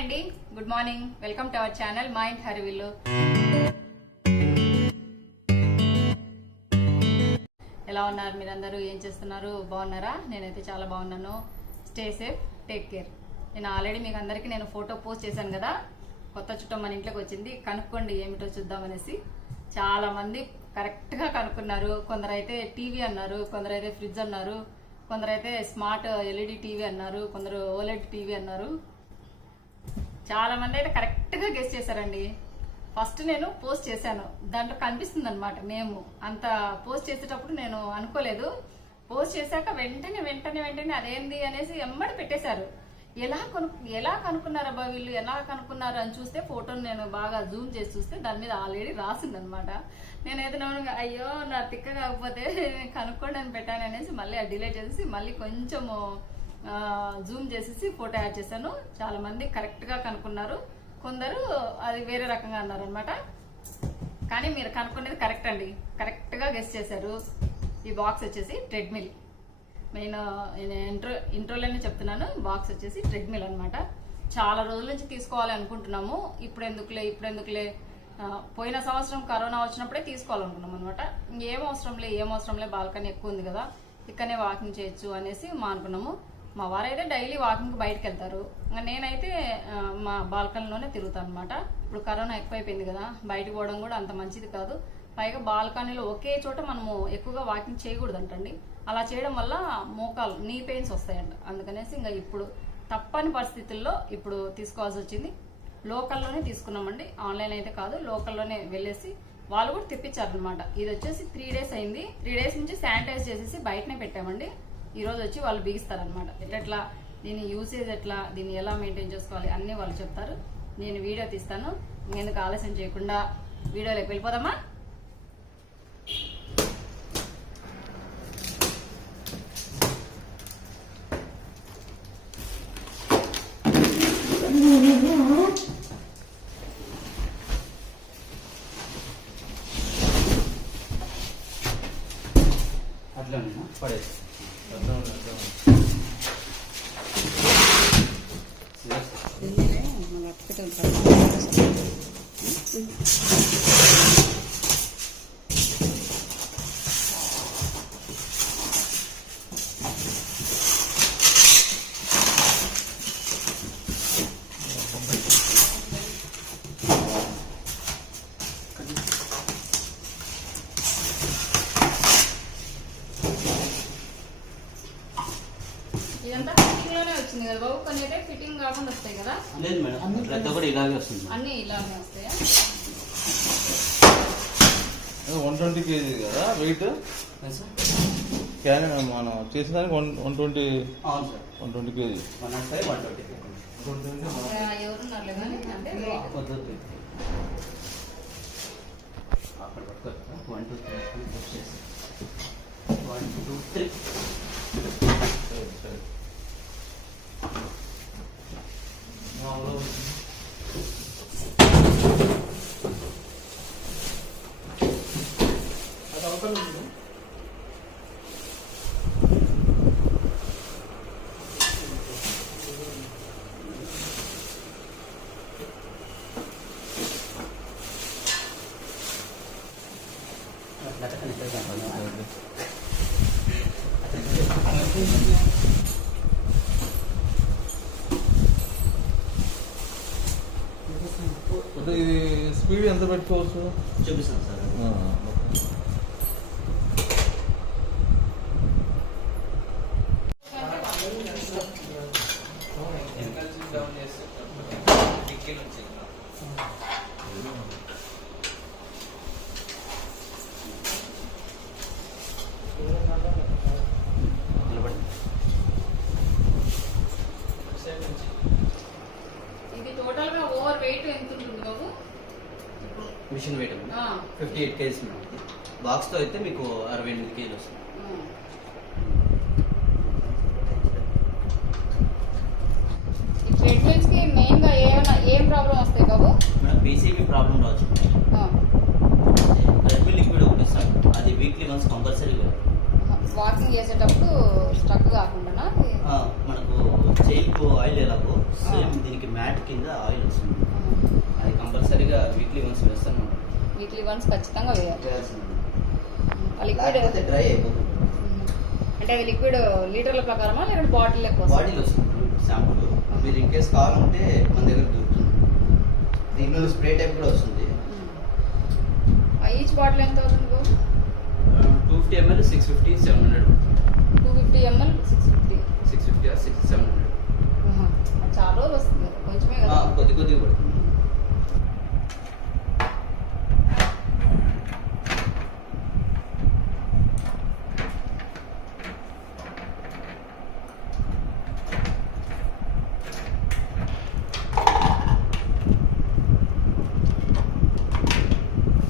అండి, good morning. Welcome to our channel మా ఇంటి హరివిల్లు. ఎలా ఉన్నారు మీరందరూ? ఏం చేస్తున్నారు? బాగున్నారా? నేనైతే చాలా బాగున్నాను. Stay safe, take care. నేను ఆల్రెడీ మీకు అందరికీ ఫోటో పోస్ట్ చేశాను కదా. కొత్త చుట్టం మన ఇంట్లోకి వచ్చింది, కనుక్కోండి ఏమిటో చూద్దామనేసి. చాలా మంది కరెక్ట్ గా కనుక్కున్నారు. కొందరైతే టీవీ అన్నారు, కొందరైతే ఫ్రిడ్జ్ అన్నారు, కొందరైతే స్మార్ట్ ఎల్ఈడి టీవీ అన్నారు, కొందరు ఓలెడ్ టీవీ అన్నారు. చాలా మంది అయితే కరెక్ట్ గా గెస్ చేశారండి. ఫస్ట్ నేను పోస్ట్ చేశాను, దాంట్లో కనిపిస్తుంది అనమాట. మేము అంత పోస్ట్ చేసేటప్పుడు నేను అనుకోలేదు. పోస్ట్ చేశాక వెంటనే అదేంది అనేసి ఎమ్మడి పెట్టేశారు. ఎలా కనుక్కున్నారబ్బా వీళ్ళు, ఎలా కనుక్కున్నారు అని చూస్తే ఫోటోని నేను బాగా జూమ్ చేసి చూస్తే దాని మీద ఆల్రెడీ రాసింది అనమాట. నేనైతే అయ్యో నా తిక్క కాకపోతే కనుక్కోండి అని పెట్టాను అనేసి మళ్ళీ అది డిలీట్ చేసేసి మళ్ళీ కొంచెము జూమ్ చేసేసి ఫోటో యాడ్ చేశాను. చాలా మంది కరెక్ట్ గా కనుక్కున్నారు, కొందరు అది వేరే రకంగా అన్నారు అనమాట. కానీ మీరు కనుక్కునేది కరెక్ట్ అండి, కరెక్ట్ గా గెస్ చేశారు. ఈ బాక్స్ వచ్చేసి ట్రెడ్మిల్. నేను ఇంట్రోలోనే చెప్తున్నాను, బాక్స్ వచ్చేసి ట్రెడ్మిల్ అనమాట. చాలా రోజుల నుంచి తీసుకోవాలి అనుకుంటున్నాము. ఇప్పుడు ఎందుకులే పోయిన సంవత్సరం కరోనా వచ్చినప్పుడే తీసుకోవాలనుకున్నాం అనమాట. ఏం అవసరంలే బాల్కనీ ఎక్కువ ఉంది కదా, ఇక్కడనే వాకింగ్ చేయొచ్చు అనేసి మా అనుకున్నాము. మా వారైతే డైలీ వాకింగ్ బయటకు వెళ్తారు, నేనైతే మా బాల్కనీలోనే తిరుగుతాను అనమాట. ఇప్పుడు కరోనా ఎక్కువైపోయింది కదా, బయటకు పోవడం కూడా అంత మంచిది కాదు. పైగా బాల్కనీలో ఒకే చోట మనము ఎక్కువగా వాకింగ్ చేయకూడదు అంటండి. అలా చేయడం వల్ల మోకాలు నీ పెయిన్స్ వస్తాయంట. అందుకనేసి ఇంకా ఇప్పుడు తప్పని పరిస్థితుల్లో ఇప్పుడు తీసుకోవాల్సి వచ్చింది. లోకల్లోనే తీసుకున్నామండి, ఆన్లైన్ అయితే కాదు. లోకల్లోనే వెళ్ళేసి వాళ్ళు కూడా తెప్పించారనమాట. ఇది వచ్చేసి 3 days అయింది. 3 days నుంచి శానిటైజ్ చేసేసి బయటనే పెట్టామండి. ఈ రోజు వచ్చి వాళ్ళు బిగిస్తారనమాట. ఎట్లా దీని యూసేజ్ ఎట్లా, దీన్ని ఎలా మెయింటైన్ చేసుకోవాలి అన్నీ వాళ్ళు చెప్తారు. నేను వీడియో తీస్తాను. ఎందుకు ఆలస్యం చేయకుండా వీడియోలోకి వెళ్ళిపోదామా? అట్లా పడేసి ఇదంతా ఫిట్టింగ్ లోనే వచ్చింది కదా బాబు, కొన్ని అయితే ఫిట్టింగ్ కాకుండా వస్తాయి కదా. లేదు మేడం, ప్రతి ఒక్కటి ఇలాగే వస్తుంది. అన్ని ఇలానే వస్తాయా? 120 kg కదా వెయిట్ క్యాన్ మనం చేసేదానికి 120. అవును సార్, 120 kg. 105, 120. ఎవరున్నారు కానీ అంటే అక్కడ పట్టుకోవచ్చు. 1 2 3 1 2 3. అంటే ఇది స్పీడ్ ఎంత పెట్టుకోవచ్చు చూపిస్తాను సార్. ఇది టోటల్ గా ఓవర్ వెయిట్ ఎంత ఉంటుంది బాబు? Machine weight 58 kg madam. బాక్స్తో అయితే మీకు 68 kg వస్తుంది. ఈ ట్రెడ్మిల్స్ కి మెయిన్ గా ఏం ప్రాబ్లం వస్తాయి బాబు? మేడం పీసీబీ ప్రాబ్లం రావచ్చు. ట్రెడ్మిల్ లిక్విడ్ ఒకటి ఇస్తాను, అది వీక్లీ వన్స్ కంపల్సరీ. వాకింగ్ చేసేటప్పుడు స్ట్రక్ కాకుండా మనకు చైన్కు ఆయిల్ ఎలాగో సేమ్ దీనికి మ్యాట్ కింద ఆయిల్ వస్తుంది, అది కంపల్సరీగా వీక్లీ వన్స్ వేస్తాను. వీక్లీ వన్స్ ఖచ్చితంగా వేయాలి. వేయాల్సింది, లిక్విడ్ లేకపోతే డ్రై అయిపోతుంది. అంటే అది లిక్విడ్ లీటర్ల ప్రకారమా లేదంటే బాటిల్ ఎక్కువ బాటిల్ వస్తుంది షాంపూలు. మీరు ఇన్ కేస్ కావాలంటే మన దగ్గర దొరుకుతుంది. దీంట్లో స్ప్రే టైప్ కూడా వస్తుంది. ఈచ్ బాటిల్ ఎంత అవుతుంది? 250 ml 650 700. 250 ml 650 650 or 700. చాలా రోజులు వస్తుంది కదా, కొంచెమే కదా. కొద్ది కొద్దిగా పడుతుంది.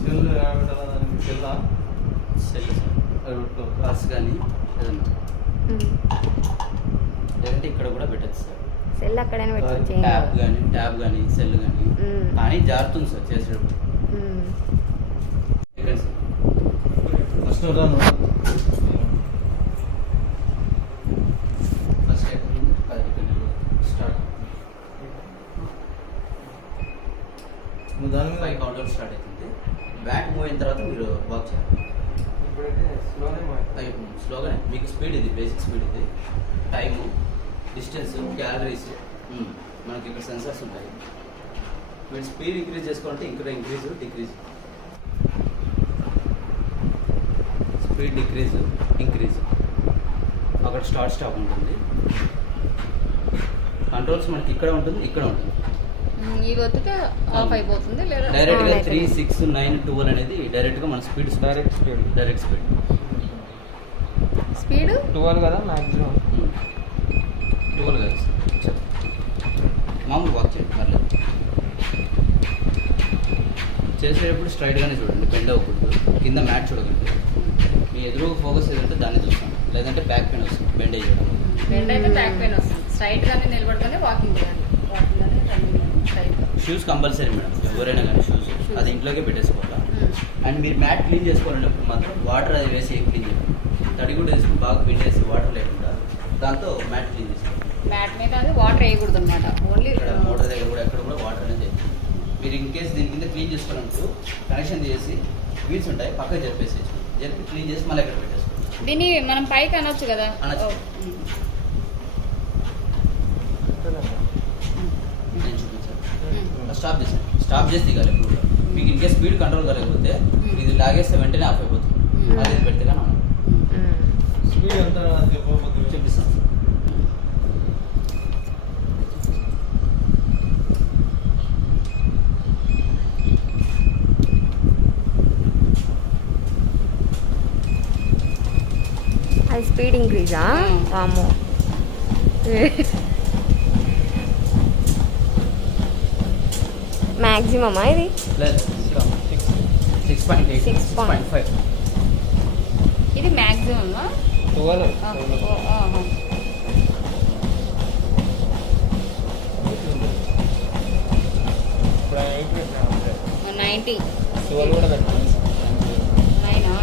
సెల్ పెట్టాలా దానికి? సెల్లా సెల్ అది పెట్టుకోవచ్చు. పర్స్ కానీ ఏదన్నా, లేదంటే ఇక్కడ కూడా పెట్టచ్చు సార్. సెల్ అక్కడైనా పెట్టచ్చు. ట్యాబ్ కానీ సెల్ కానీ. కానీ జారుతుంది సార్ చేసేటప్పుడు. Second sir. ఫస్ట్ రాను ఫస్ట్ స్టార్ట్ నువ్వు దాని మీద 5 కౌంటర్ స్టార్ట్ అవుతుంది. బ్యాక్ మూవ్ అయిన తర్వాత మీరు వాక్ చేయాలి. స్లోగానే మీకు స్పీడ్ ఇది, బేసిక్ స్పీడ్ ఇది. టైము, డిస్టెన్స్, క్యాలరీస్, మనకి ఇక్కడ సెన్సర్స్ ఉంటాయి. మీరు స్పీడ్ ఇంక్రీజ్ చేసుకోవాలంటే ఇక్కడ increase decrease, speed decrease increase, అక్కడ స్టార్ట్ స్టాప్ ఉంటుంది. కంట్రోల్స్ మనకి ఇక్కడ ఉంటుంది, ఇక్కడ ఉంటుంది. ఈ వత్తుకే ఆఫ్ అయిపోతుంది లేదా డైరెక్ట్గా అవును, 3, 6, 9, 12 అనేది డైరెక్ట్గా మన స్పీడ్, డైరెక్ట్ స్పీడ్. స్పీడ్ 12 కదా మ్యాక్సిమం. 12 కాదు సార్, మామూలు వాక్ చేయండి పర్లేదు. చేసేటప్పుడు స్ట్రైట్గానే చూడండి, బెండ్ అవ్వకూడదు. కింద మ్యాట్ చూడకండి. మీ ఎదురుగా ఫోకస్ ఏదంటే దాన్ని చూస్తాం, లేదంటే బ్యాక్ పెయిన్ వస్తుంది బెండ్ అయ్యడం. బెండ్ అయితే బ్యాక్ పెయిన్ వస్తుంది. స్ట్రైట్ గానే నిలబడుకొని వాకింగ్ చేయాలి. వాకింగ్ గానే రన్నింగ్ గానే స్ట్రైట్ గా. షూస్ కంపల్సరీ మేడం, ఎవరైనా కానీ షూస్ అది ఇంట్లోకే పెట్టేసుకోవాలా. అండ్ మీరు మ్యాట్ క్లీన్ చేసుకోవాలన్నప్పుడు మాత్రం వాటర్ అది వేసి ఏం క్లీన్ చేయాలి, తడి కూడా వేసుకుని బాగా పిండేసి వాటర్ లేకుండా దాంతో మ్యాట్ క్లీన్ చేసుకోవాలి. మ్యాట్ మీద అది వాటర్ వేయకూడదు అనమాట. ఓన్లీ ఇక్కడ మోటార్ దగ్గర కూడా ఎక్కడ కూడా వాటర్ అనేది వేయాలి. మీరు ఇన్ కేసు దీని కింద క్లీన్ చేసుకోవాలంటూ కనెక్షన్ చేసి వీల్స్ ఉంటాయి, పక్కకి జరిపేసి క్లీన్ చేసి మళ్ళీ ఎక్కడ పెట్టేసుకోవాలి. దీన్ని మనం పైకి అనొచ్చు కదా. అనొచ్చు. నేను చూపించాను. స్టాప్ చేశాను, స్టాప్ చేసి దిగాలి. ఎప్పుడు కూడా మీకు ఇన్ కేసు స్పీడ్ కంట్రోల్ కాలేకపోతే ఇది లాగేస్తే వెంటనే ఆఫ్ అయిపోతుంది. అది పెడితే కానీ స్పీడ్ ఎంత చెప్పకపోతే చూపిస్తాను. అది స్పీడ్ ఇంక్రీజా? వామ్మో. మ్యాక్సిమమా ఇది? లేదు 6.8 6.5. ఇది మ్యాక్సిమమ్ 12 ఇప్పుడు 8 పెట్టినా 90 12 కూడా పెట్టాను. 9.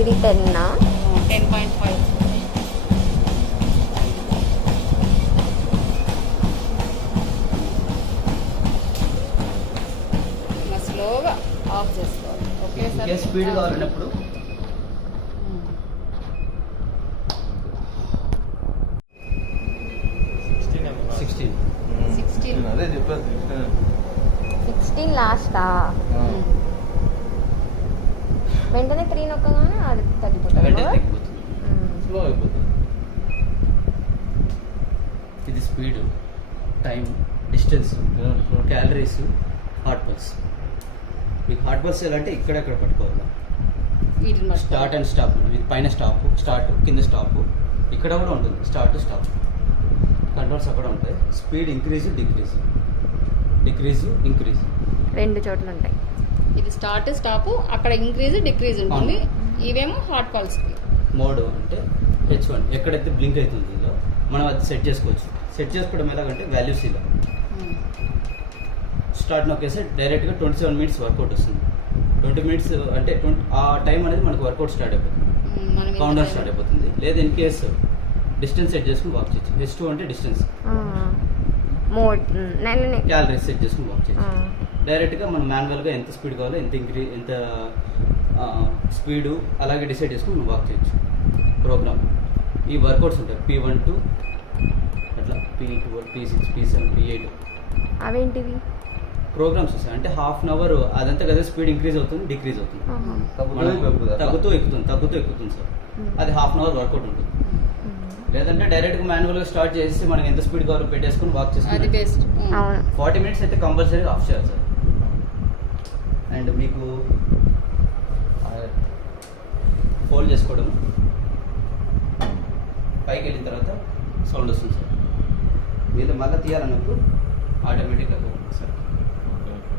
ఇది 10 10.5. స్లోగా ఆఫ్ చేసుకోవాలి. Okay sir. స్పీడ్ కావాలన్నప్పుడు $16. 16. అదే చెప్పాను. 16 లాస్టా? వెంటనే 3 నొక్కగానే అది తగ్గిపోతుంది. వెంటనే తగ్గిపోతుంది, స్లో అయిపోతుంది. ఇది speed, time, distance, calories, heart pulse. మీకు హార్ట్ పల్స్ ఎలా అంటే ఇక్కడెక్కడ పట్టుకోవాలి. వీటిని బట్టి. స్టార్ట్ అండ్ స్టాప్, ఇది పైన స్టాప్, స్టార్ట్ కింద స్టాప్, ఇక్కడ కూడా ఉంటుంది స్టార్ట్ స్టాప్. కంట్రోల్స్ అక్కడ ఉంటాయి. Speed increase decrease, decrease increase. 2 చోట్ల ఉంటాయి. ఇది స్టార్ట్ స్టాప్, అక్కడ ఇంక్రీజ్ డిక్రీజ్ ఉంటుంది. ఇవేమో హాట్ పల్స్. మోడ్ అంటే H1 ఎక్కడైతే బ్లింక్ అవుతుందో మనం అది సెట్ చేసుకోవచ్చు. సెట్ చేసుకోవడం ఎలాగంటే వాల్యూస్ ఇలా స్టార్ట్ నొక్కేస్తే డైరెక్ట్గా 27 మినిట్స్ వర్కౌట్ వస్తుంది. 20 మినిట్స్ అంటే ఆ టైం అనేది మనకు వర్కౌట్ స్టార్ట్ అయిపోతుంది, కౌంటర్ స్టార్ట్ అయిపోతుంది. లేదా ఇన్ కేస్ డిస్టెన్స్ సెట్ చేసుకుని వాక్ చేయొచ్చు. H2 అంటే డిస్టెన్స్, మోడ్ క్యాలరీస్ సెట్ చేసుకుని వాక్ చేయొచ్చు. డైరెక్ట్గా మనం మాన్యువల్గా ఎంత స్పీడ్ కావాలో ఎంత స్పీడు అలాగే డిసైడ్ చేసుకుని మనం వాక్ చేయొచ్చు. ప్రోగ్రామ్ ఈ వర్కౌట్స్ ఉంటాయి P1 to అట్లా P12 P6 P7 P8 అవేంటివి programmes వస్తాయి. అంటే హాఫ్ అన్ అవర్ అదంతా కదా స్పీడ్ ఇంక్రీజ్ అవుతుంది, డిక్రీజ్ అవుతుంది, తగ్గుతూ ఎక్కుతుంది సార్. అది హాఫ్ అన్ అవర్ వర్కౌట్ ఉంటుంది. లేదంటే డైరెక్ట్గా మాన్యువల్గా స్టార్ట్ చేసి మనం ఎంత స్పీడ్ కావాలో పెట్టేసుకుని వాక్ అది చేసుకుని బెస్ట్. 40 మినిట్స్ అయితే కంపల్సరీగా ఆఫ్ చేయాలి సార్. అండ్ మీకు ఫోల్డ్ చేసుకోవడం, పైకి వెళ్ళిన తర్వాత సౌండ్ వస్తుంది సార్. మీరు మళ్ళీ తీయాలన్నప్పుడు ఆటోమేటిక్గా సార్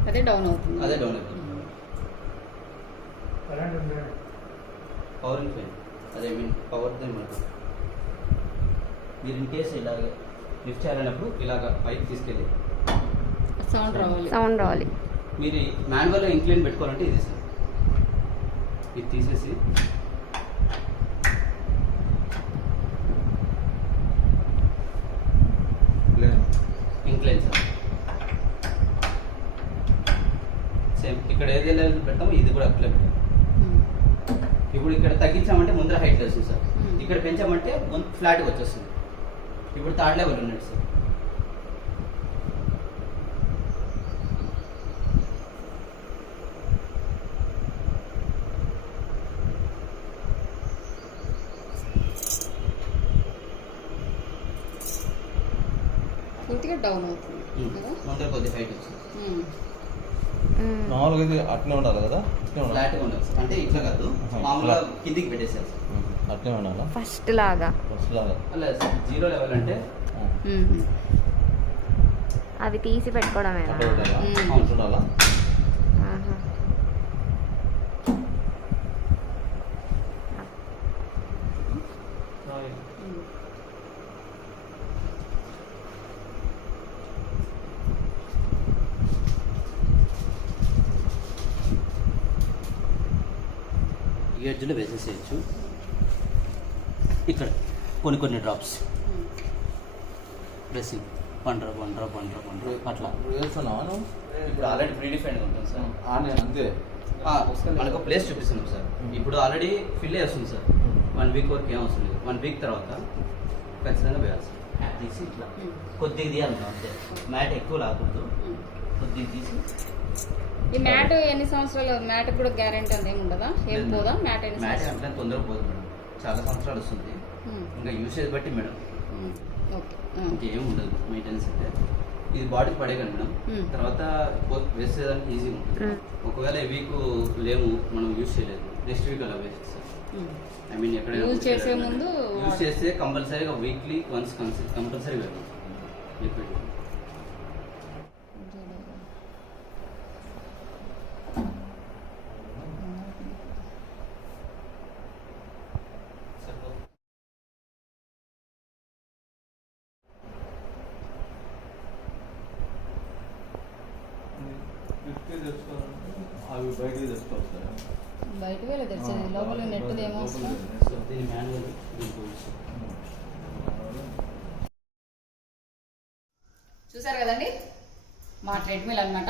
అదే డౌన్ అవుతుంది. అదే డౌన్ అయిపోతుంది. పవర్ అండ్ ఫైన్ అదే మీన్ పవర్ మనకు మీరు ఇన్ కేసు ఇలాగ లిఫ్ట్ చేయాలన్నప్పుడు ఇలాగ పైకి తీసుకెళ్ళి సౌండ్ రావాలి. మీరు మాన్యువల్గా ఇంక్లైన్ పెట్టుకోవాలంటే ఇది సార్. ఇది తీసేసి ఇంక్లైన్ సార్ సేమ్ ఇక్కడ ఏది లెవెల్ పెడతామో ఇది కూడా అప్లై పెట్టాం. ఇప్పుడు ఇక్కడ తగ్గించామంటే ముందర హైట్ వస్తుంది సార్. ఇక్కడ పెంచామంటే ఫ్లాట్గా వచ్చేస్తుంది. ఇప్పుడు థర్డ్ లెవెల్ ఉన్నట్టు సార్. పూర్తిగా డౌన్ అవుతుంది కదా. ముందర కొద్ది హైట్ వస్తుంది. మామూలుగా ఇది అట్నే ఉండాలి కదా, అట్నే ఉండాలి. ఫ్లాట్గా ఉండదు సార్. అంటే ఇట్లా కాదు, మామూలుగా కిందికి పెట్టేసారు సార్. అట్నే ఉండాలా ఫస్ట్ లాగా ఫస్ట్ లాగా. అలా సార్ 0 లెవెల్ అంటే అవి తీసి పెట్టుకోవడమేనా? అట్లా ఉండాలా? అవును. ఉండాలా? ఆహా. ఈ ఎడ్జ్లో వేసేసేయచ్చు. ఇక్కడ కొన్ని డ్రాప్స్ ప్రెసింగ్ 1 డ్రాప్ అట్లా. ఇప్పుడు వేస్తున్నావా నువ్వు? ఇప్పుడు ఆల్రెడీ ప్రీ డిఫైన్గా ఉంటుంది సార్. అంతే మనకు ప్లేస్ చూపిస్తున్నాం సార్. ఇప్పుడు ఆల్రెడీ ఫిల్ చేస్తుంది సార్. 1 వీక్ వరకు ఏం అవసరం లేదు. 1 వీక్ తర్వాత ఖచ్చితంగా వేయాలి సార్. తీసి ఇట్లా కొద్దిగా తీయాలి మనం అంతే. మ్యాట్ ఎక్కువ రాకూడదు, కొద్దిగా తీసి. ఈ మ్యాట్ ఎన్ని సంవత్సరాలు? మ్యాట్ కూడా గ్యారెంటీ అంత ఏమి ఉండదా? ఏం పోదా మ్యాట్? ఎన్ని మ్యాట్ సంవత్సరాలు? అంటే తొందరగా పోదు మేడం, చాలా సంవత్సరాలు వస్తుంది. ఇంకా యూసేజ్ బట్టి మేడం, ఓకే. ఇంకేం ఉండదు మెయింటెనెన్స్. అంటే ఇది బాడీకి పడేయగలను మేడం. తర్వాత వేసేదానికి ఈజీగా ఉంటుంది. ఒకవేళ ఈ వీక్ లేము మనం యూజ్ చేయలేదు, నెక్స్ట్ వీక్ అలా వేసేది సార్. ఐ మీన్ ఎక్కడైనా యూజ్ చేసే ముందు యూజ్ చేస్తే కంపల్సరీగా వీక్లీ వన్స్ కంపల్సరీ వేయాలి లిక్విడ్. అవి బయటికి తెచ్చుకోవచ్చు. బయట వేలే తెచ్చేది, లోపల నెట్ ఏమో వస్తుందా? దీని మాన్యువల్ చూసారు కదండి మా ట్రెడ్మిల్ అన్నమాట.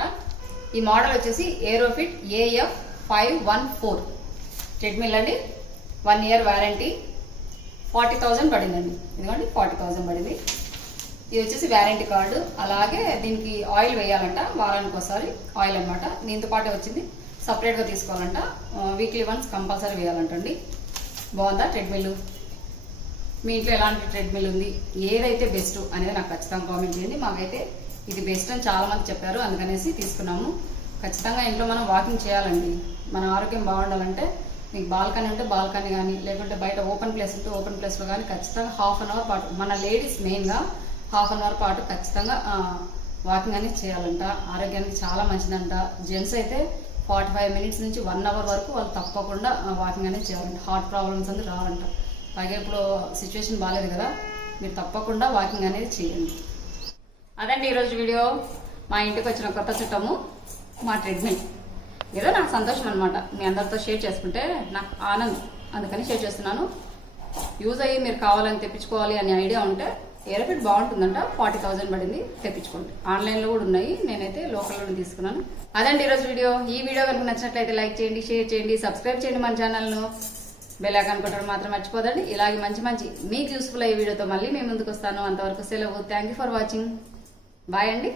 ఈ మోడల్ వచ్చేసి ఏరోఫిట్ AF 514 ట్రెడ్మిల్ అండి. 1 year వారంటీ. 40,000 పడిందండి. ఎందుకంటే 40,000 పడింది. ఇది వచ్చేసి వారంటీ కార్డు. అలాగే దీనికి ఆయిల్ వేయాలంట, వారానికి ఒకసారి ఆయిల్ అనమాట. దీంతో పాటే వచ్చింది, సపరేట్గా తీసుకోవాలంట. వీక్లీ వన్స్ కంపల్సరీ వేయాలంటండి. బాగుందా ట్రెడ్మిల్? మీ ఇంట్లో ఎలాంటి ట్రెడ్మిల్ ఉంది, ఏదైతే బెస్ట్ అనేది నాకు ఖచ్చితంగా కామెంట్ చేయండి. మాకైతే ఇది బెస్ట్ అని చాలా మంది చెప్పారు, అందుకనేసి తీసుకున్నాము. ఖచ్చితంగా ఇంట్లో మనం వాకింగ్ చేయాలండి. మన ఆరోగ్యం బాగుండాలంటే మీకు బాల్కనీ ఉంటే బాల్కనీ కానీ, లేకుంటే బయట ఓపెన్ ప్లేస్ ఉంటే ఓపెన్ ప్లేస్లో కానీ ఖచ్చితంగా హాఫ్ అన్ అవర్ పాటు, మన లేడీస్ మెయిన్గా హాఫ్ అన్ అవర్ పాటు ఖచ్చితంగా వాకింగ్ అనేది చేయాలంట. ఆరోగ్యానికి చాలా మంచిదంట. జెంట్స్ అయితే 45 మినిట్స్ నుంచి 1 అవర్ వరకు వాళ్ళు తప్పకుండా వాకింగ్ అనేది చేయాలంట. హార్ట్ ప్రాబ్లమ్స్ అనేది రావంట. పైగా ఇప్పుడు సిచ్యువేషన్ బాగాలేదు కదా, మీరు తప్పకుండా వాకింగ్ అనేది చేయండి. అదండి ఈరోజు వీడియో. మా ఇంటికి వచ్చిన కొత్త చుట్టము మా ట్రెడ్మిల్. ఏదో నాకు సంతోషం అనమాట, మీ అందరితో షేర్ చేసుకుంటే నాకు ఆనందం, అందుకని షేర్ చేస్తున్నాను. యూజ్ అయ్యి మీరు కావాలని తెప్పించుకోవాలి అనే ఐడియా ఉంటే ఎయిర్ఫిట్ బాగుంటుందంట. 40,000 పడింది, తెప్పించుకోండి. ఆన్లైన్లో కూడా ఉన్నాయి, నేనైతే లోకల్లో తీసుకున్నాను. అదండి ఈరోజు వీడియో. ఈ వీడియో కనుక నచ్చినట్లయితే లైక్ చేయండి, షేర్ చేయండి, సబ్స్క్రైబ్ చేయండి మన ఛానల్ను. బెల్ ఐకాన్ కొట్టడం మాత్రం మర్చిపోదండి. ఇలాగే మంచి మంచి మీకు యూస్ఫుల్ అయ్యే వీడియోతో మళ్ళీ మేము ముందుకు వస్తాను. అంతవరకు సెలవు. Thank you for watching. Bye అండి.